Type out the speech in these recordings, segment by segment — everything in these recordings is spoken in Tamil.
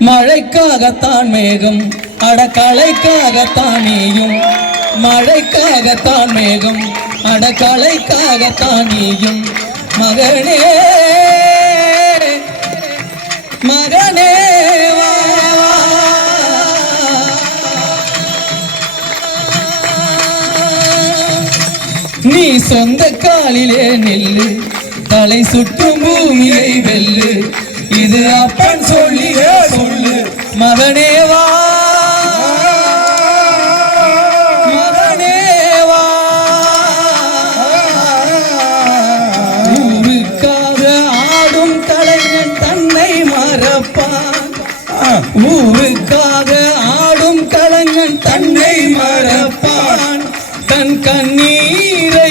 மழைக்காகத்தான் மேகம் அடக்கலைக்காகத்தான் நீயும். மழைக்காகத்தான் மேகம் அடக்கலைக்காகத்தான் நீயும். மகனே நீ சொந்த காலிலே நில்லு. தலை சுற்றும் பூமியை வெல்லு. இது அப்பன் சொல்லியே சொல்லு. மகனே வா. மகனே வா. ஊருக்காக ஆடும் கலைஞன் தன்னை மறப்பான். ஊருக்காக ஆடும் கலைஞன் தன்னை மறப்பான். தன் கண்ணீரை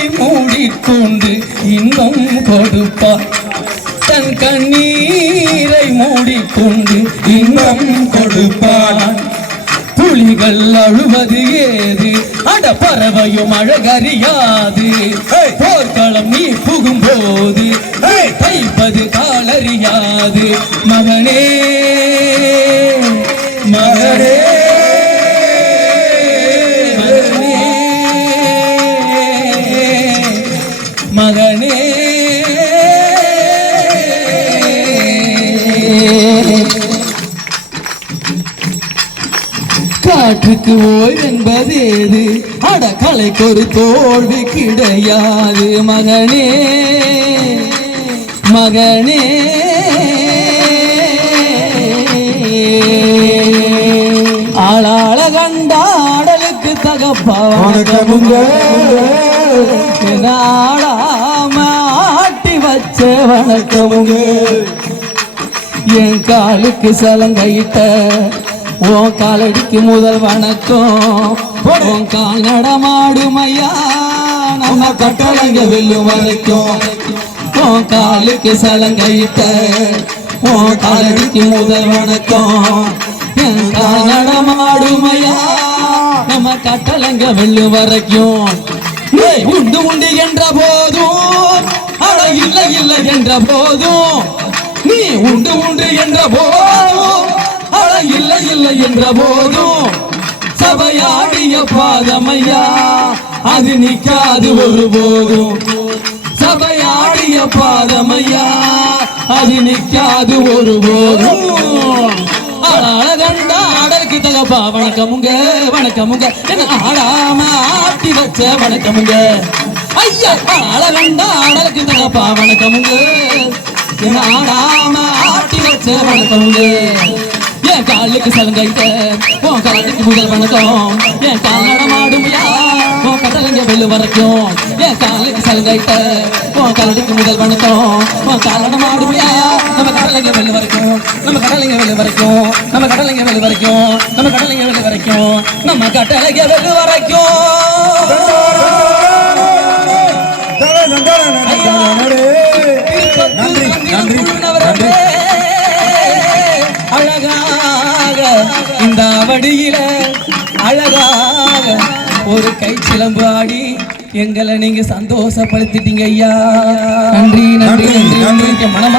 மூடிக்கொண்டு இன்னும் கொடுப்பான் தன் கண்ணீரை மூடிக்கொண்டு இன்னும் கொடுப்பான் புலிகள் அழுவது ஏது? அட பறவையும் அழகறியாது. போர்க்களம் நீ புகும்போது தைப்பது காலறியாது. மகனே காற்றுக்கு ஓய் என்பதேது ஏது? அட கலைக்கு ஒரு தோல்வி கிடையாது மகனே. மகனே. ஆளாள கண்டாடலுக்கு தகப்பாடமுங்க ஆடாம ஆட்டி வச்ச வணக்கமுங்க என் காலுக்கு சலங்கையிட்ட உன் காலடிக்கு முதல் வணக்கம். உன் கால் நடமாடும் ஐயா நம்ம கட்டளைங்க வெல்லும் வரைக்கும். உன் காலுக்கு சலங்கையிட்ட உன் காலடிக்கு முதல் வணக்கம். என் கால் நடமாடும் ஐயா நம்ம கட்டளைங்க வெல்லும் வரைக்கும். உண்டு உண்டு என்ற போதும். அட இல்லை இல்லை என்ற போதும். நீ உண்டு உண்டு என்ற போதும். அட இல்லை இல்லை என்ற போதும். சபையாடிய பாதமையா? அது நிக்காது ஒரு போதும். சபையாடிய பாதமையா? அது நிக்காது ஒரு ஒருபோதும் அழகண்டா ஆடலுக்கு தகப்பா வணக்கமுங்க வணக்கமுங்க. என்ன ஆடாம ஆட்டி வச்ச வணக்கமுங்க. ஐயா அழகண்டா ஆடலுக்கு தகப்பா வணக்கமுங்க. என்ன ஆடாம ஆட்டி வச்ச வணக்கமுங்க. என் காலுக்கு சலங்கைத்த உன் காலுக்கு முதல் வணக்கம். என் கால் நடமாடுமையா உன் கடலுங்க வெள்ளு வரைக்கும். என் காலுக்கு சலங்கைத்த உன் காலுக்கு முதல் வணக்கம். உன் கால் நடமாடுமையா நம்ம கடலங்க வெள்ளு வரைக்கும். நம்ம கடலைங்க வெள்ளு வரைக்கும். நம்ம கடலைங்க வெள்ளு வரைக்கும். நம்ம கடலைங்க வெள்ளு வரைக்கும். நம்ம கடலைங்க வெள்ளு வரைக்கும். அவடியில அழகாக ஒரு கை சிலம்பு ஆடி எங்களை நீங்க சந்தோஷப்படுத்திட்டீங்க ஐயா. நன்றி நன்றி நன்றி. நன்றி. மனமா